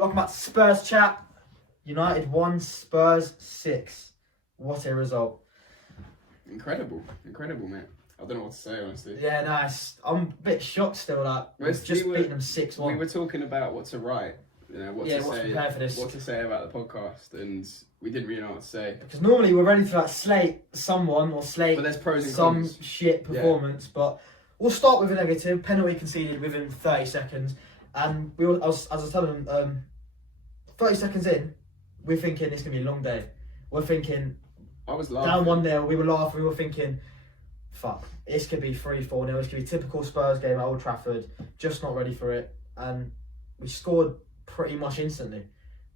welcome back to Spurs chat. United 1, Spurs 6. What a result. Incredible, mate. I don't know what to say, honestly. Yeah, nice. I'm a bit shocked still that we've just beaten them 6-1. We were talking about what to write, what to say about the podcast, and we didn't really know what to say. Because normally we're ready to slate someone or slate but there's pros and some cons. Shit performance, but we'll start with a negative. Penalty conceded within 30 seconds. And as I was telling them, 30 seconds in, we're thinking it's going to be a long day. We're thinking, I was laughing. Down 1-0, we were laughing, we were thinking, fuck, this could be 3-4-0, this could be a typical Spurs game at Old Trafford, just not ready for it. And we scored pretty much instantly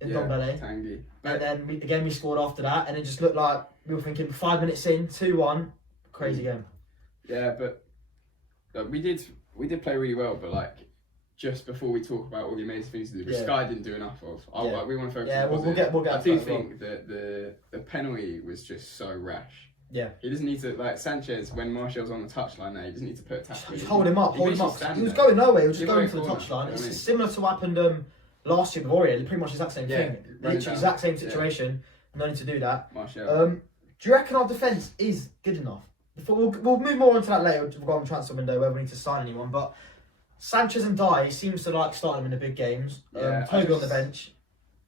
in Dombele. Tangy. And then we scored after that, and it just looked like we were thinking 5 minutes in, 2-1, crazy game. Yeah, but we did play really well, but just before we talk about all the amazing things to do, which Sky didn't do enough of. We want to focus on we'll get I do think that the penalty was just so rash. Yeah. He doesn't need to, Sanchez, when Martial's on the touchline there, he doesn't need to put a tackle. Just hold him up. He was going nowhere, he was just going to the touchline. It's similar to what happened last year with Aurier, pretty much the exact same thing. Literally exact same situation, no need to do that. Martial. Do you reckon our defence is good enough? We'll move more into that later regarding the transfer window, whether we need to sign anyone, but Sanchez and Dye seems to like starting them in the big games. Toby on the bench.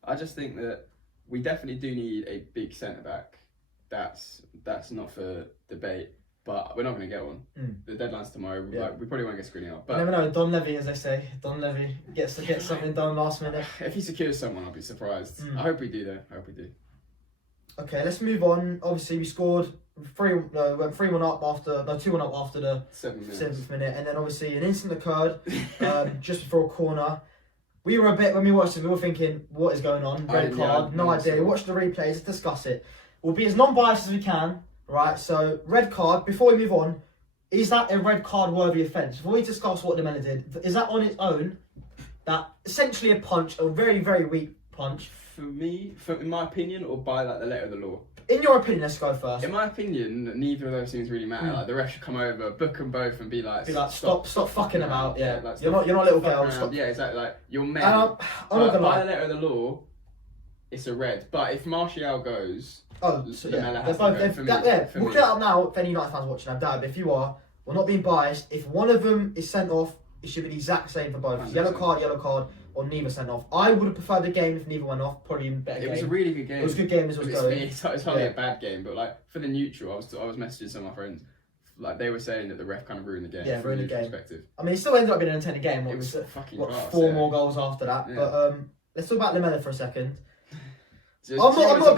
I just think that we definitely do need a big centre back. That's not for debate, but we're not going to get one. The deadline's tomorrow. Yeah. We probably won't get screening up. But you never know. Don Levy, as they say, Don Levy gets something done last minute. If he secures someone, I'll be surprised. I hope we do though. I hope we do. Okay, let's move on. Obviously, we scored 3-1 up after 2-1 up after the 7th minute, and then obviously an incident occurred just before a corner. We were when we watched it, we were thinking, what is going on? Red card, no idea. Watch the replays, let's discuss it. We'll be as non-biased as we can, right? So, red card, before we move on, is that a red card worthy offence? Before we discuss what the man did, is that on its own, that essentially a punch, a very, very weak punch? For me, in my opinion, or by the letter of the law? In your opinion, let's go first. In my opinion, neither of those things really matter. The ref should come over, book them both, and be like, stop fucking about. Yeah, you're not little girl. Stop. Yeah, exactly. You're men. I'm not gonna lie. By the letter of the law, it's a red. But if Martial goes, we'll get it up now. If any United fans watching, I'm down. But if you are, we're not being biased. If one of them is sent off, it should be the exact same for both. Yellow card, or neither sent off. I would have preferred the game if neither went off. Probably even better. It was a really good game. It was a good game as it was going. It's hardly a bad game, but for the neutral, I was messaging some of my friends. They were saying that the ref kind of ruined the game. Yeah, ruined the game. Perspective. I mean, it still ended up being an entertaining game. It was fucking class, 4 more goals after that. Yeah. But let's talk about Lamela for a second. I'm not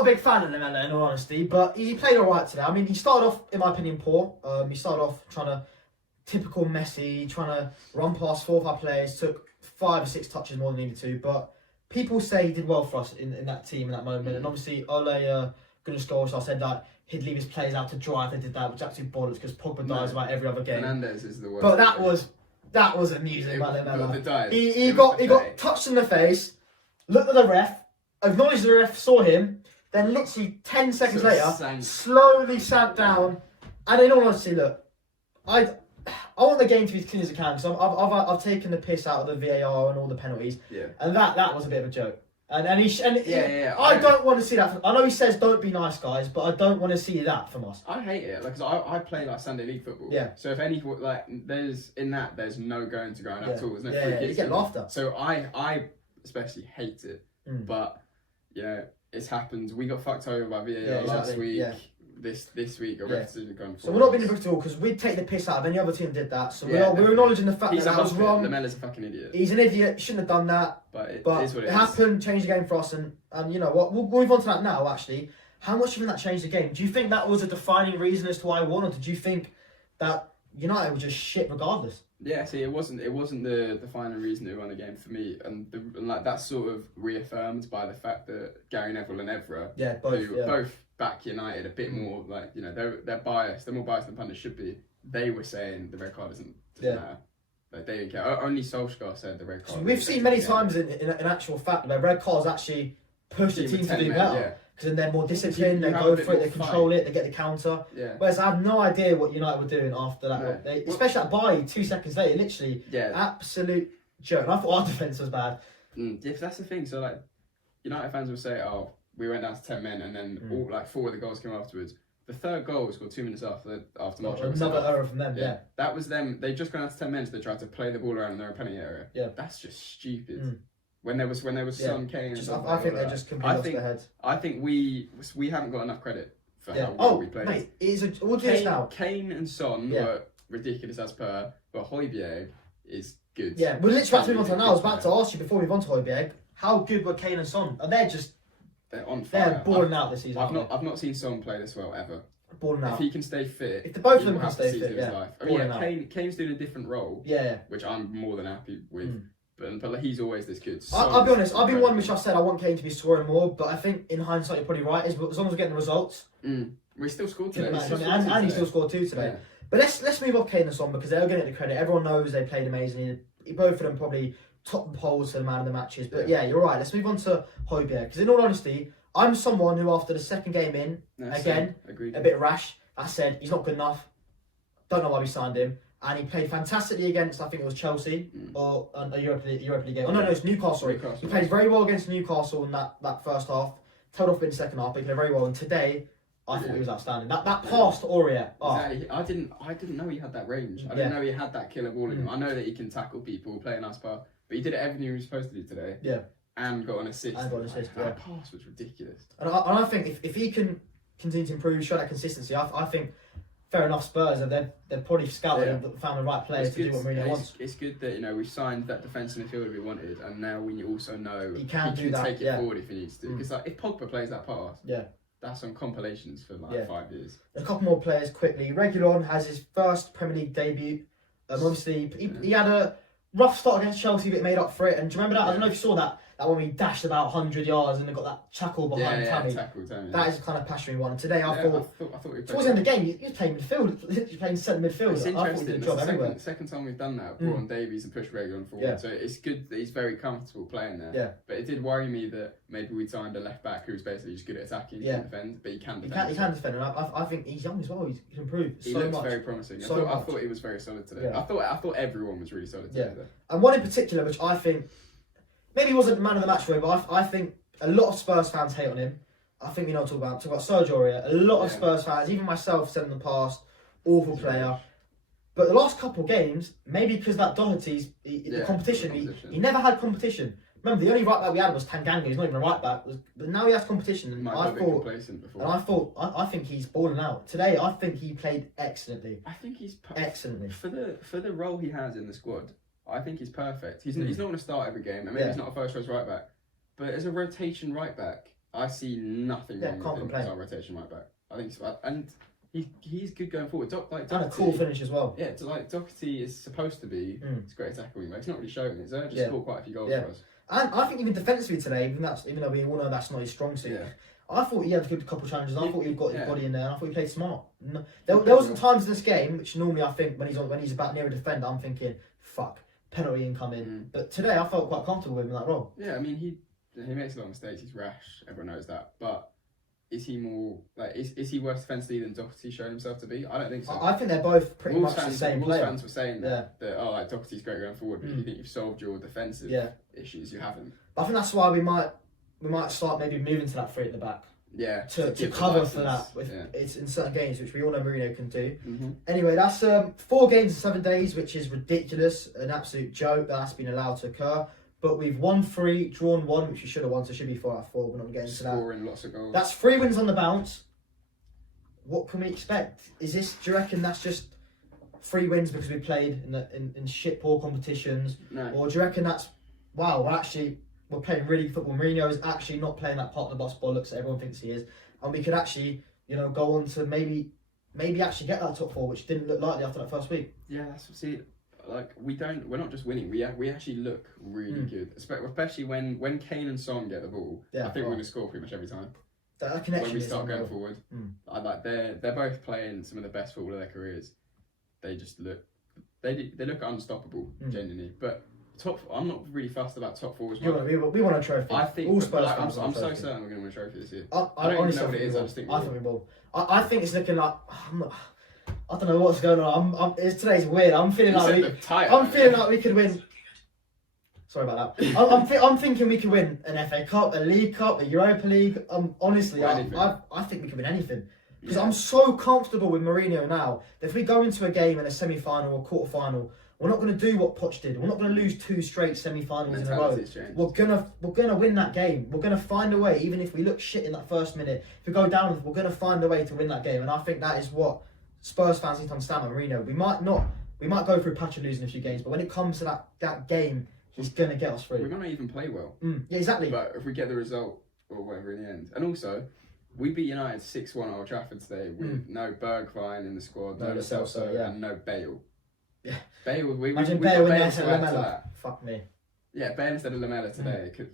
a big fan of Lamela in all honesty, but he played alright today. I mean, he started off, in my opinion, poor. He started off typical Messi, trying to run past 4 or 5 players, took 5 or 6 touches more than he needed to. But people say he did well for us in that team in that moment. And obviously, Ole Gunnar Solskjaer said that he'd leave his players out to dry if they did that, which is absolute bollocks because Pogba dies about every other game. Fernandes is the worst. But that was amusing by Lamela. He got touched in the face, looked at the ref, acknowledged the ref saw him, then literally 10 seconds later, slowly sat down. And in all honesty, look, I want the game to be as clean as it can because I've taken the piss out of the VAR and all the penalties, and that was a bit of a joke. I don't want to see that. I know he says don't be nice guys, but I don't want to see that from us. I hate it because I play Sunday league football. Yeah. So if any there's no going to ground at all. There's no free kicks. You get laughed at. So I especially hate it, but it's happened. We got fucked over by VAR last week. Yeah. This week, a ref decision gone for. So we're not being hypocritical because we'd take the piss out of any other team that did that. So we're acknowledging the fact that was wrong. Lamela's a fucking idiot. He's an idiot. Shouldn't have done that. But it is what it happened. Changed the game for us, and you know what? We'll move on to that now. Actually, how much do you think that changed the game? Do you think that was a defining reason as to why I won, or did you think that United were just shit regardless? Yeah, see, it wasn't the defining reason they won the game for me, and that's sort of reaffirmed by the fact that Gary Neville and Evra, both back United a bit more, they're biased, they're more biased than pundits should be. They were saying the red card doesn't matter. They didn't care. Only Solskjaer said the red card. So we've seen many times in actual fact where red cards actually push the team to do better. Because then they're more disciplined, they go for it, they control it, they get the counter. Yeah. Whereas I have no idea what United were doing after that. No. Especially at Bailly, 2 seconds later, literally absolute joke. And I thought our defence was bad. If that's the thing, so like United fans will say, "Oh, we went down to 10 men," and then all like 4 of the goals came afterwards. The third goal was scored 2 minutes after Marshall. Another error from them. Yeah, that was them. They just gone down to 10 men, so they tried to play the ball around in their own penalty area. Yeah, that's just stupid. When there was Son, Kane, and I think they just completely lost their heads. I think we haven't got enough credit for how well we played. Mate, we'll do this now. Kane and Son were ridiculous as per, but Højbjerg is good. Yeah, we're literally about to move on to now. I was about to ask you before we move on to Højbjerg, how good were Kane and Son? They're on fire. They're balling out this season. I've not seen Son play this well ever. Balling out. If he can stay fit, if the both of them can stay fit, yeah. I mean, Kane's doing a different role. Yeah. Which I'm more than happy with. But he's always this good. I'll be honest. I've been one which I've said I want Kane to be scoring more, but I think in hindsight you're probably right. As long as we're getting the results. We still scored today. And he still scored 2 today. Yeah. But let's move off Kane and Son because they're going to get the credit. Everyone knows they played amazingly. Both of them probably top the polls for the man of the matches. But yeah, you're right. Let's move on to Højbjerg because in all honesty, I'm someone who after the second game in, a bit rash, I said he's not good enough. Don't know why we signed him. And he played fantastically against, I think it was Chelsea or a Europa League game. Oh no, it's Newcastle. He played very well against Newcastle in that first half. Tailed off a bit in the second half, but he played very well. And today, I thought he was outstanding. That pass to Aurier. Exactly. I didn't know he had that range. I didn't know he had that killer ball in him. I know that he can tackle people, play a nice pass, but he did everything he was supposed to do today. Yeah. And got an assist. That pass was ridiculous. And I think if he can continue to improve, show that consistency, I think. Fair enough, Spurs, they're probably scouted and found the right players to do what Mourinho wants. It's good that we signed that defensive midfielder we wanted, and now we also know he can take it forward if he needs to. Because if Pogba plays that pass, that's on compilations for 5 years. A couple more players quickly. Reguilon has his first Premier League debut. Obviously, he had a rough start against Chelsea, but made up for it. And do you remember that? I don't know if you saw that when we dashed about 100 yards and then got that tackle behind Tammy. That is the kind of passion we wanted. Today, I thought towards the end of the game, he was playing midfield. He was playing centre midfield. It's interesting. I thought he did a job everywhere. Second time we've done that, brought on Davies and pushed Reguilon forward. Yeah. So it's good that he's very comfortable playing there. Yeah. But it did worry me that maybe we'd signed a left back who's basically just good at attacking, can defend, but he can defend. He can defend, and I think he's young as well. He can improve. He looks very promising. I thought he was very solid today. Yeah. I thought everyone was really solid today. Yeah. And one in particular, which I think. Maybe he wasn't man of the match for him, but I think a lot of Spurs fans hate on him. I think we know what to talk about Sergio Aurier. A lot of Spurs fans, even myself, said in the past, awful player. But the last couple of games, maybe because that Doherty's the competition, he never had competition. Remember, the only right back we had was Tanganga. He's not even a right back, but now he has competition. And I think he's balling out today. I think he played excellently. I think he's excellently for the role he has in the squad. I think he's perfect. He's not going to start every game. I mean, he's not a first choice right back, but as a rotation right back, I see nothing wrong with him as our rotation right back. I think so, and he's good going forward. And a cool finish as well. Yeah, Doherty is supposed to be. It's a great attacker. He's not really showing it. He's just scored quite a few goals for us. And I think even defensively today, even though we all know that's not his strong suit. Yeah. I thought he had a good couple of challenges. I thought he got his body in there. And I thought he played smart. There wasn't times in this game which normally I think when he's about near a defender, I'm thinking, fuck. Penalty incoming, but today I felt quite comfortable with him in that role. Yeah, I mean he makes a lot of mistakes. He's rash. Everyone knows that. But is he more is he worse defensively than Doherty showing himself to be? I don't think so. I think they're both pretty much the same player. Wolves fans were saying that Doherty's great going forward, but if you think you've solved your defensive issues, you haven't. But I think that's why we might start maybe moving to that 3 at the back. Yeah, to cover for that. It's in certain games, which we all know Mourinho can do. Anyway, that's 4 games in 7 days, which is ridiculous, an absolute joke that's been allowed to occur. But we've won 3, drawn 1, which we should have won, so it should be 4 out of 4. We're not getting to that. Scoring lots of goals. That's 3 wins on the bounce. What can we expect? Do you reckon that's just 3 wins because we played in shit poor competitions? No. Or do you reckon that's we're playing really good football. Mourinho is actually not playing that part of the box bollocks that everyone thinks he is, and we could actually, go on to maybe actually get that top 4, which didn't look likely after that first week. Yeah, we're not just winning. We actually look really good, especially when Kane and Son get the ball. Yeah, I think we're going to score pretty much every time. That connection when we start going forward, they're both playing some of the best football of their careers. They just look unstoppable, genuinely, but. I'm not really fussed about top 4 as well. We want a trophy. I think all Spurs I'm so certain we're going to win a trophy this year. I don't even know what it is. I just think we will. I think it's looking like I don't know what's going on. Today's weird. I'm feeling like we could win. Sorry about that. I'm thinking we could win an FA Cup, a League Cup, a Europa League. Honestly, I think we could win anything. Because I'm so comfortable with Mourinho now that if we go into a game in a semi-final or quarter-final, we're not going to do what Poch did. We're not going to lose 2 straight semi-finals in a row. We're gonna win that game. We're gonna find a way, even if we look shit in that first minute. If we go down, we're gonna find a way to win that game. And I think that is what Spurs fans need to understand about Mourinho. We might go through a patch of losing a few games, but when it comes to that game, he's gonna get us through. We might not even play well. Yeah, exactly. But if we get the result or whatever in the end, and also. We beat United 6-1 at Old Trafford today with no Bergwijn in the squad, no Lo Celso, and no Bale. Yeah. Bale, Imagine Bale in there instead of Lamela. Fuck me. Yeah, Bale instead of Lamela today. It could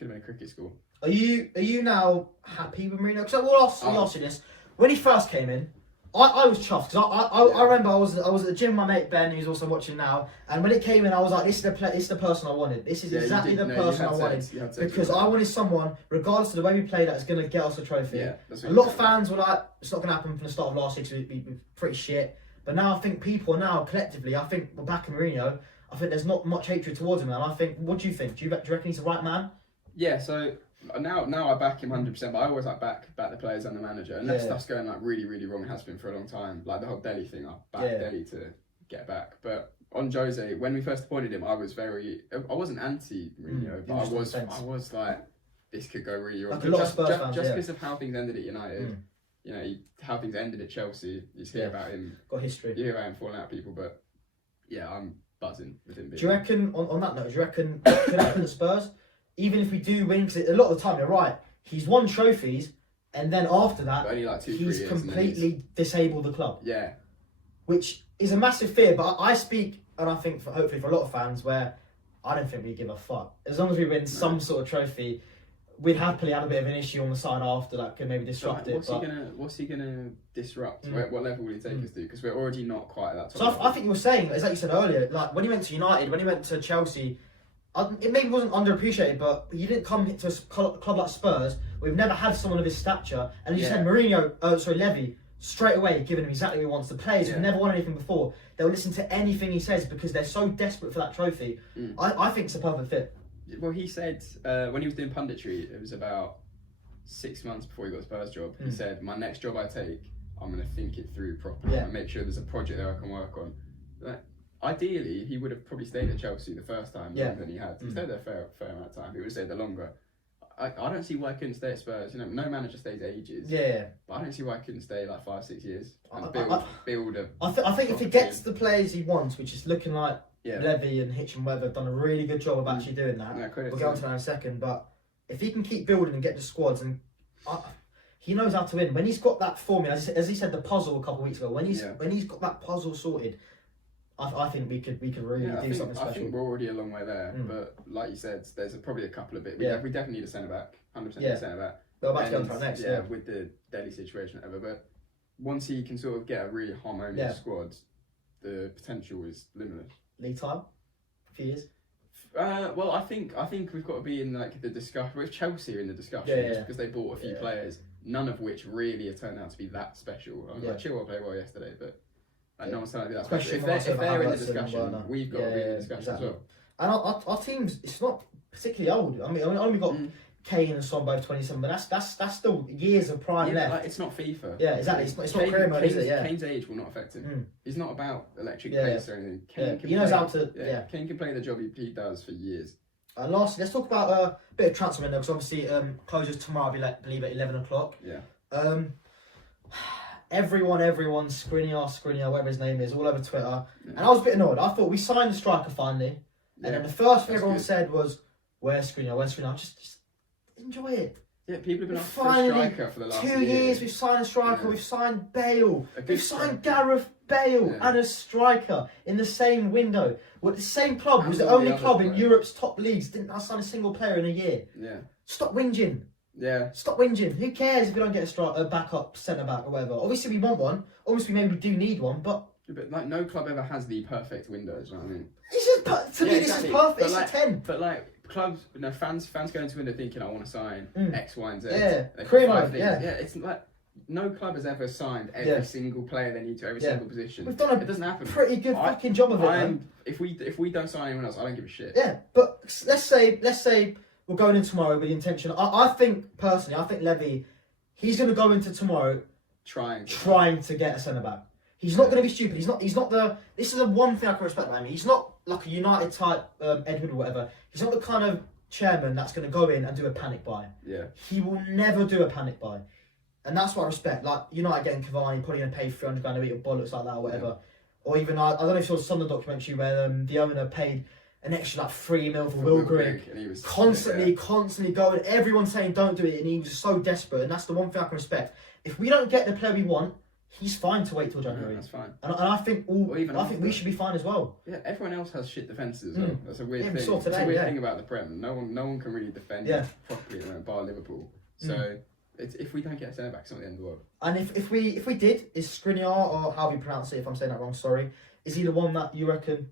have been a cricket score. Are you now happy with Mourinho? Because we'll ask you this. When he first came in, I was chuffed because I remember I was at the gym with my mate Ben, who's also watching now, and when it came in, I was like, this is the person I wanted. This is exactly the person I wanted because I wanted someone, regardless of the way we play, that's going to get us a trophy. Yeah, a lot of fans were like, it's not going to happen from the start of last year because we're pretty shit. But now I think people now collectively, I think we're back in Mourinho. I think there's not much hatred towards him, and I think, what do you think? Do you reckon he's the right man? Yeah. So. Now I back him 100%, but I always back the players and the manager. Unless stuff's going really, really wrong, it has been for a long time. Like the whole Delhi thing, I backed Delhi to get back. But on Jose, when we first appointed him, I wasn't anti Mourinho, but I was like, this could go really wrong. Like a lot of Spurs fans, just because of how things ended at United, how things ended at Chelsea. You hear about him. Got history. You hear about him falling out with people, but yeah, I'm buzzing with him. Do you reckon on that note? Do you reckon could happen at Spurs? Even if we do win, because a lot of the time, you're right, he's won trophies, and then after that, only like 2-3 he's years completely disabled the club. Yeah. Which is a massive fear, but I speak, and I think hopefully for a lot of fans, where I don't think we give a fuck. As long as we win some sort of trophy, we'd happily have a bit of an issue on the side after that could maybe disrupt it. What's he gonna disrupt? What level will he take us to? Because we're already not quite at that top. So I think you were saying, as like you said earlier, like when he went to United, when he went to Chelsea, it maybe wasn't underappreciated, but you didn't come to a club like Spurs. We've never had someone of his stature, and as you said, Levy, straight away giving him exactly what he wants. The players who've never won anything before, they'll listen to anything he says because they're so desperate for that trophy. I think it's a perfect fit. Well, he said when he was doing punditry, it was about 6 months before he got his first job. He said, "My next job I take, I'm going to think it through properly and make sure there's a project there I can work on." Ideally, he would have probably stayed at Chelsea the first time than he had. He stayed there a fair amount of time. He would have stayed there longer. I don't see why I couldn't stay at Spurs. You know, no manager stays ages. Yeah. But I don't see why I couldn't stay like 5-6 years and build a. I think if he gets the players he wants, which is looking like Levy and Hitch and Weather have done a really good job of actually doing that. We'll get onto that in a second. But if he can keep building and get the squads, and he knows how to win. When he's got that formula, as he said, the puzzle a couple of weeks ago. When he's got that puzzle sorted. I think we could really do something special. I think we're already a long way there, but like you said, there's probably a couple of bits. We definitely need a centre back, 100% need a centre back. We're about to go on to that next. Yeah, with the Delhi situation, whatever. But once he can sort of get a really harmonious squad, the potential is limitless. League time, a few years. Well, I think we've got to be in like the discussion. With Chelsea are in the discussion just because they bought a few players, none of which really have turned out to be that special. Like Chilwell played well yesterday, but. No one's telling me that. If they're in the discussion, we've got to be in the discussion as well. And our teams, it's not particularly old. I mean, only got Kane and Son both 27, but that's still years of prime left. Like, it's not FIFA. Yeah, exactly. It's not career mode, is it? Yeah. Kane's age will not affect him. He's not about electric pace or anything. Kane he knows how to. Kane can play the job he does for years. And lastly, let's talk about a bit of transfer window because obviously closes tomorrow. I believe at 11 o'clock. Yeah. Everyone, Skriniar, whatever his name is, all over Twitter. And I was a bit annoyed. I thought we signed the striker finally. And then the first thing everyone said was, where's Skriniar? Just enjoy it. Yeah, people have been after a striker for the last 2 years. We've signed a striker. We've signed Bale. We've signed Gareth Bale and a striker in the same window. Well, the same club was the only club in Europe's top leagues. Didn't sign a single player in a year. Yeah. Stop whinging. Yeah. Stop whinging. Who cares if we don't get a backup centre back or whatever? Obviously we want one. Obviously maybe we do need one, but like no club ever has the perfect windows. You know what I mean? This is this is perfect. It's like, a 10. But like clubs, fans go into window thinking I want to sign X, Y, and Z. Yeah. Primo. Yeah. It's like no club has ever signed every single player they need to every single position. We've done it doesn't happen. Pretty good fucking job of it. If we don't sign anyone else, I don't give a shit. Yeah, but let's say we're going in tomorrow with the intention. I think personally, Levy, he's going to go into tomorrow trying to get a centre back. He's not going to be stupid. He's not the. This is the one thing I can respect about him. He's not like a United type Edward or whatever. He's not the kind of chairman that's going to go in and do a panic buy. Yeah. He will never do a panic buy, and that's what I respect. Like United getting Cavani, probably going to pay £300 to eat your bollocks like that or whatever. Yeah. Or even I don't know if you saw some documentary where the owner paid an extra like $3 million for Will Grigg, and he was constantly going. Everyone saying don't do it, and he was so desperate. And that's the one thing I can respect. If we don't get the player we want, he's fine to wait till January. That's fine. And I think we should be fine as well. Yeah, everyone else has shit defences. That's a weird thing. Today, it's a weird thing about the Prem. No one can really defend properly bar Liverpool. So if we don't get a centre back, it's not the end of the world. And if we did, is Skriniar, or how you pronounce it? If I'm saying that wrong, sorry. Is he the one that you reckon?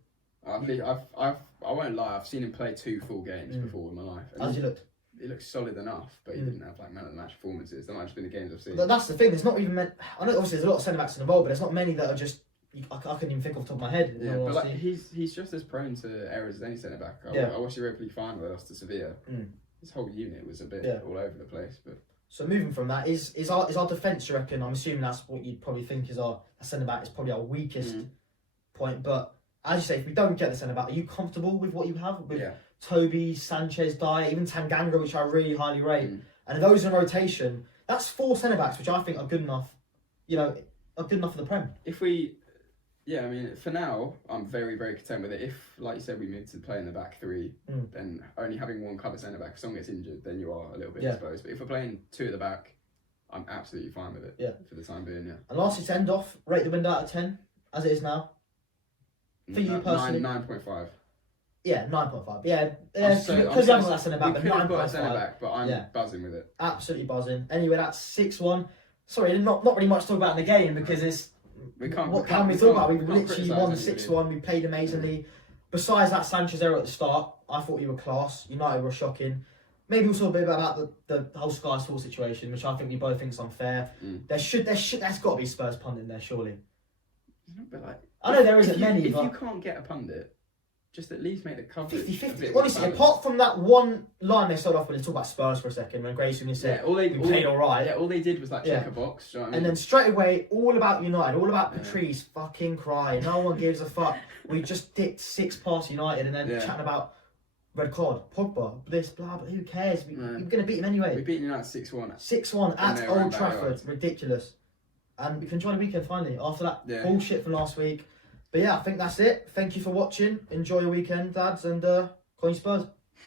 I won't lie. I've seen him play 2 full games before in my life. How's he looked? He looks solid enough, but he didn't have like man of the match performances. That might have been the games I've seen. But that's the thing. There's not even. I know obviously there's a lot of centre backs in the world, but there's not many that are just. I couldn't even think off the top of my head. Yeah, but like he's just as prone to errors as any centre back. I watched the Europa League final where they lost to Sevilla. His whole unit was a bit all over the place. But so moving from that, is our defence? You reckon? I'm assuming that's what you'd probably think is our centre back is probably our weakest point. But as you say, if we don't get the centre back, are you comfortable with what you have? With Toby, Sanchez, Dyer, even Tanganga, which I really highly rate. And those in rotation, that's 4 centre backs, which I think are good enough. Are good enough for the Prem. I mean, for now, I'm very, very content with it. If, like you said, we move to play in the back 3, then only having one cover centre back, if someone gets injured, then you are a little bit exposed. But if we're playing 2 at the back, I'm absolutely fine with it. For the time being. And lastly, to end off, rate the window out of 10 as it is now. For you personally, 9.5. Yeah, 9.5. Yeah, because you haven't got that centre back, but 9.5. But I'm buzzing with it. Absolutely buzzing. Anyway, that's 6-1. Sorry, not really much to talk about in the game because it's. What can we talk about? We literally won 6-1. We played amazingly. Besides that Sanchez error at the start, I thought you were class. United were shocking. Maybe also a bit about the whole Sky Sports situation, which I think we both think is unfair. There's got to be Spurs pundit in there, surely. But like, I know there isn't many. If you can't get a pundit, just at least make the coverage 50-50. Honestly, apart from that one line they started off with, let's talk about Spurs for a second, when Grayson said we played all right. Yeah, all they did was like check a box. Do you know what I mean? And then straight away, all about United, all about Patrice, fucking cry. No one gives a fuck. We just dicked 6 past United and then chatting about red card, Pogba, this, blah, but who cares? We're going to beat them anyway. We beat United 6-1. 6-1 at Old Trafford. Ridiculous. And we can enjoy the weekend finally after that bullshit from last week. But yeah, I think that's it. Thank you for watching. Enjoy your weekend, dads, and call you Spurs.